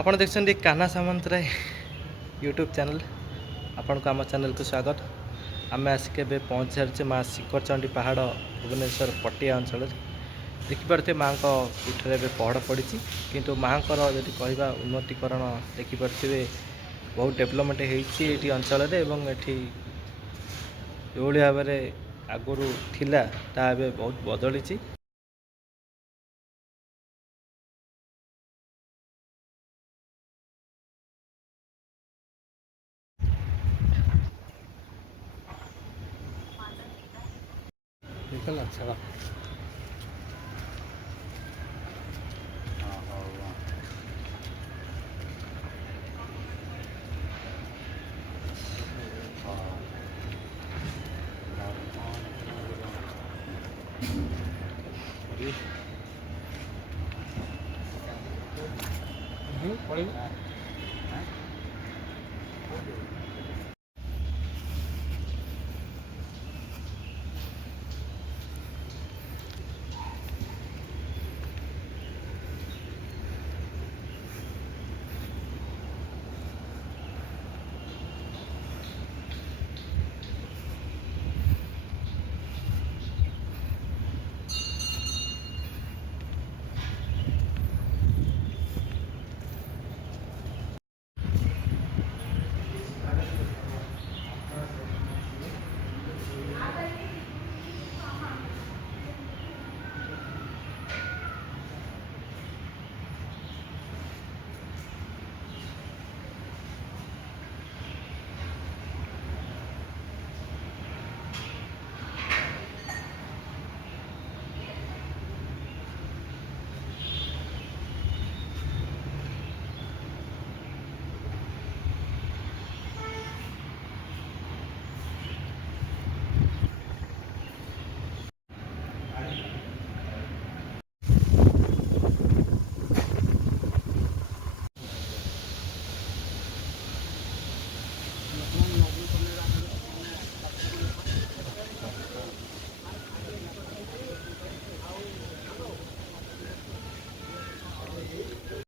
ଆପଣ ଦେଖୁଛନ୍ତି କାହ୍ନା Samantaray YouTube channel. ଆପଣଙ୍କୁ ଆମ ଚ୍ୟାନେଲ୍କୁ ସ୍ୱାଗତ। ଆମେ ଆସିକି ଏବେ ପହଞ୍ଚି ସାରିଛେ ମା' ଶିଖରଚଣ୍ଡୀ ପାହାଡ଼ ଭୁବନେଶ୍ୱର ପଟିଆ ଅଞ୍ଚଳରେ। ଦେଖିପାରୁଥିବେ ମା'ଙ୍କ ପୀଠରେ ଏବେ ପହଡ଼ ପଡ଼ିଛି, କିନ୍ତୁ ମା'ଙ୍କର ଯଦି କହିବା ଉନ୍ନତିକରଣ ଦେଖିପାରୁଥିବେ ବହୁତ ଡେଭଲପମେଣ୍ଟ ହେଇଛି ଏଠି ଅଞ୍ଚଳରେ, ଏବଂ ଏଠି ଯେଉଁଭଳି ଭାବରେ ଆଗରୁ ଥିଲା ତାହା ଏବେ ବହୁତ ବଦଳିଛି। अच्छा पड़ेगा।